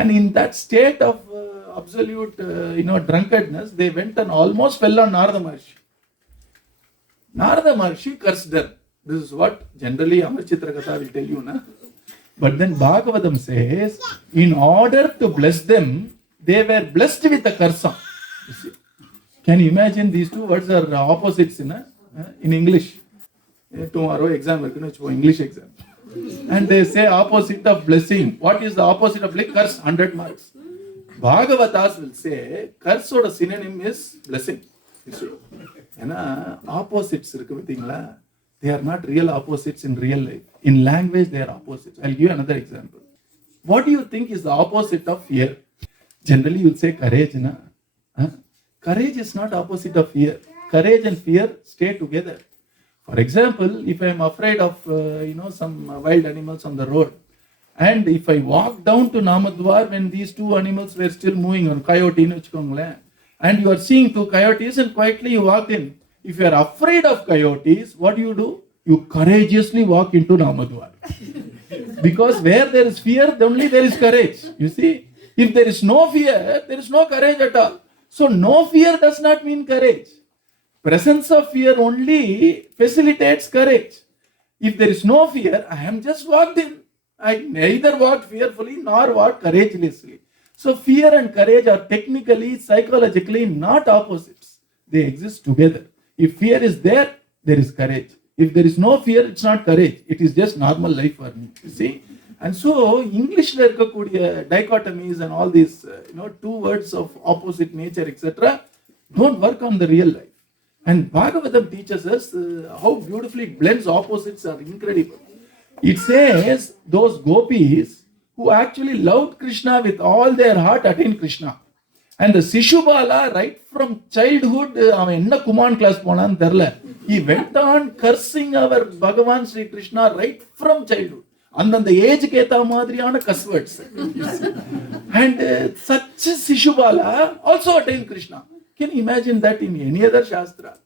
And in that state of absolute, drunkenness, they went and almost fell on Narada Maharshi. Narada Maharshi cursed them. This is what generally Amar Chitra Katha will tell you, na? But then Bhagavatam says, in order to bless them, they were blessed with a curse. You see? Can you imagine these two words are opposites in English? Tomorrow exam, English exam. And they say opposite of blessing. What is the opposite of blessing? Curse, 100 marks. Bhagavatas will say, curse or a synonym is blessing. You see? Opposites, they are not real opposites in real life. In language, they are opposites. I'll give you another example. What do you think is the opposite of fear? Generally, you'll say courage. Courage is not opposite of fear. Courage and fear stay together. For example, if I am afraid of some wild animals on the road, and if I walk down to Namadwaar when these two animals were still moving on, coyote, and you are seeing two coyotes and quietly you walk in. If you are afraid of coyotes, what do? You courageously walk into Namadwaar. Because where there is fear, only there is courage. You see, if there is no fear, there is no courage at all. So no fear does not mean courage. Presence of fear only facilitates courage. If there is no fear, I am just walked in. I neither walked fearfully nor walked courageously. So fear and courage are technically, psychologically not opposites. They exist together. If fear is there, there is courage. If there is no fear, it's not courage. It is just normal life for me. You see? And so English dichotomies and all these two words of opposite nature, etc., don't work on the real life. And Bhagavatam teaches us how beautifully it blends opposites are incredible. It says those gopis who actually loved Krishna with all their heart attained Krishna. And the Sishubala, right from childhood, Kuman class he went on cursing our Bhagavan Sri Krishna right from childhood. And then the age keta madriyana curse words. And such Sishubala also attained Krishna. Can you imagine that in any other Shastra?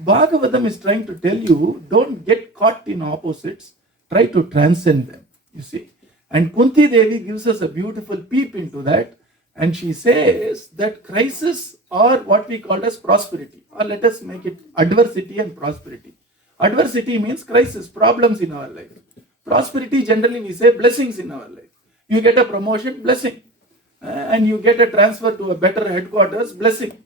Bhagavatam is trying to tell you, don't get caught in opposites, try to transcend them. You see? And Kunti Devi gives us a beautiful peep into that. And she says that crisis are what we call as prosperity. Or let us make it adversity and prosperity. Adversity means crisis, problems in our life. Prosperity, generally we say blessings in our life. You get a promotion, blessing. And you get a transfer to a better headquarters, blessing.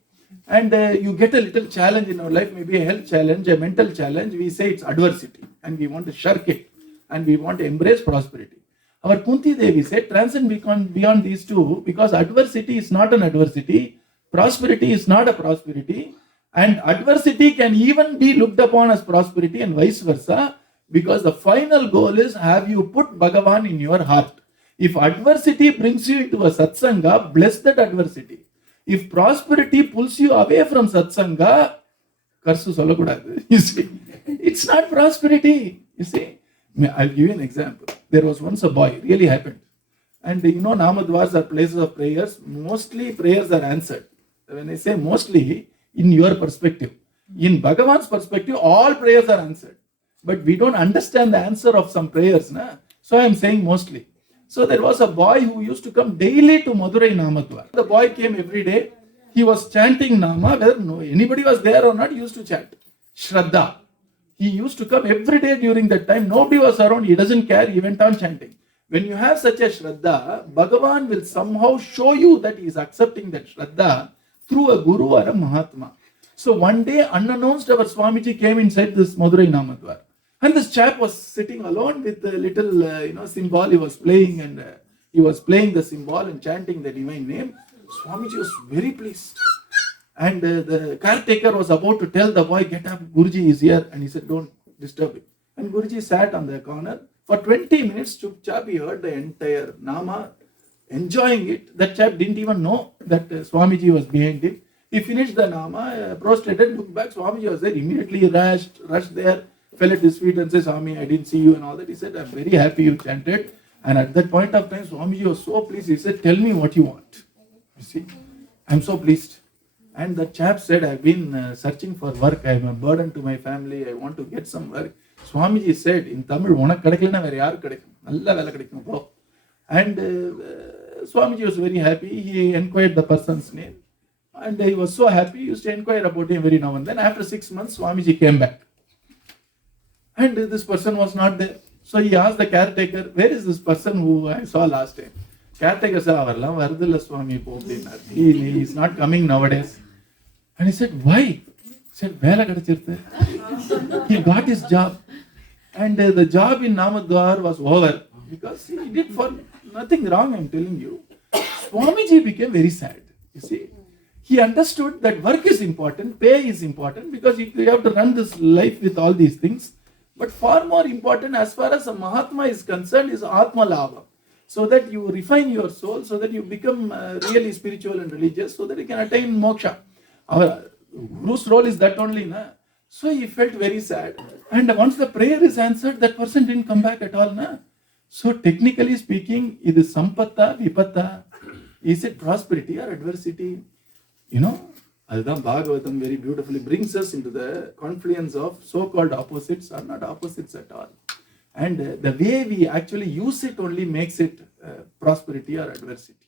And you get a little challenge in our life, maybe a health challenge, a mental challenge. We say it's adversity. And we want to shirk it. And we want to embrace prosperity. Our Kunti Devi said, transcend beyond these two, because adversity is not an adversity, prosperity is not a prosperity, and adversity can even be looked upon as prosperity and vice versa, because the final goal is, have you put Bhagavan in your heart? If adversity brings you into a satsanga, bless that adversity. If prosperity pulls you away from satsanga, karsu sollakudadu. You see, it's not prosperity. You see, I'll give you an example. There was once a boy, really happened. And Namadwars are places of prayers. Mostly prayers are answered. When I say mostly, in your perspective. In Bhagavan's perspective, all prayers are answered. But we don't understand the answer of some prayers. So I am saying mostly. So there was a boy who used to come daily to Madurai Namadwar. The boy came every day. He was chanting Nama. Whether anybody was there or not, he used to chant. Shraddha. He used to come every day during that time. Nobody was around. He doesn't care. He went on chanting. When you have such a Shraddha, Bhagavan will somehow show you that he is accepting that Shraddha through a Guru or a Mahatma. So one day, unannounced, our Swamiji came inside this Madurai Namadwar. And this chap was sitting alone with a little, symbol he was playing. And he was playing the symbol and chanting the divine name. Swamiji was very pleased. And the caretaker was about to tell the boy, get up, Guruji is here. And he said, don't disturb him. And Guruji sat on the corner. For 20 minutes, Chupchap, he heard the entire Nama, enjoying it. That chap didn't even know that Swamiji was behind him. He finished the Nama, prostrated, looked back, Swamiji was there. Immediately he rushed there, fell at his feet and said, Swami, I didn't see you and all that. He said, I'm very happy you chanted. And at that point of time, Swamiji was so pleased. He said, tell me what you want. You see, I'm so pleased. And the chap said, I've been searching for work. I'm a burden to my family. I want to get some work. Swamiji said in Tamil, and Swamiji was very happy. He inquired the person's name. And he was so happy, he used to inquire about him every now and then. After 6 months, Swamiji came back. And this person was not there. So he asked the caretaker, where is this person who I saw last time? Caretaker said, Swami, he is not coming nowadays. And he said, why? He said, he got his job. And the job in Namadwaar was over because he did for nothing wrong, I'm telling you. Swamiji became very sad. You see, he understood that work is important, pay is important, because you have to run this life with all these things. But far more important as far as a Mahatma is concerned is Atma Lava. So that you refine your soul, so that you become really spiritual and religious, so that you can attain moksha. Our Guru's role is that only. Na? So he felt very sad. And once the prayer is answered, that person didn't come back at all. Na? So technically speaking, it is sampatta, vipatta. Is it prosperity or adversity? You know, Adhan Bhagavatam very beautifully brings us into the confluence of so-called opposites are not opposites at all. And the way we actually use it only makes it prosperity or adversity.